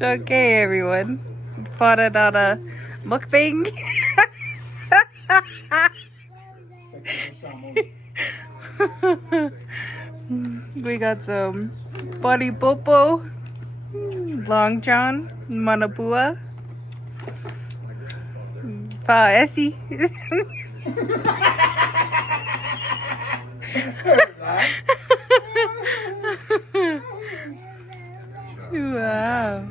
Okay, everyone. Fought it on a mukbang. We got some body popo, long john, manapua, esi. Wow.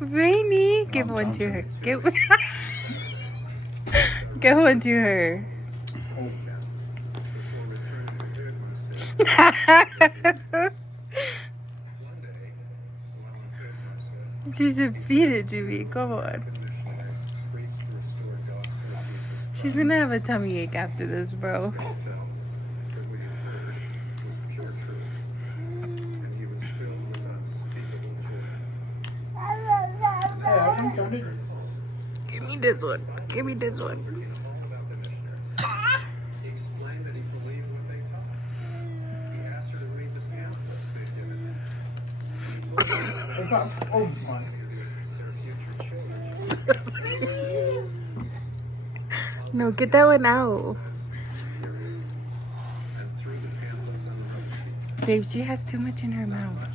Rainy, give one to her. Give one to her. She said, feed it to me. Come on. She's gonna have a tummy ache after this, bro. Give me this one. Give me this one. No, get that one out. Babe, she has too much in her mouth.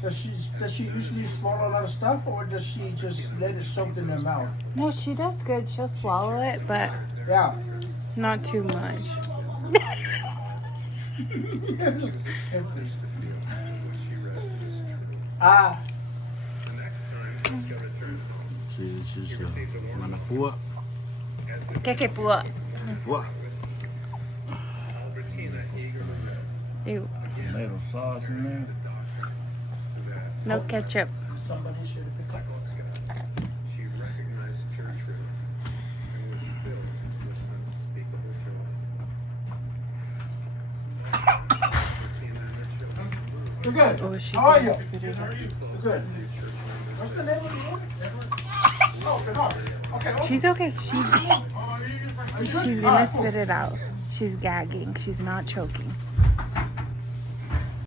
Does she usually swallow a lot of stuff, or does she just let it soak in her mouth? No, she does good. She'll swallow it, but Yeah. not too much. She's manapua. Que pua. What? Ew. Little sauce in there. No ketchup. Somebody should have picked up. She recognized Gertrude and was filled with unspeakable joy. You're good. Oh, she's How are you? gonna spit it out. You're good. What's the name of the inn? Oh, good. Okay. She's okay. Are you good? She's gonna spit it out. She's gagging. She's not choking.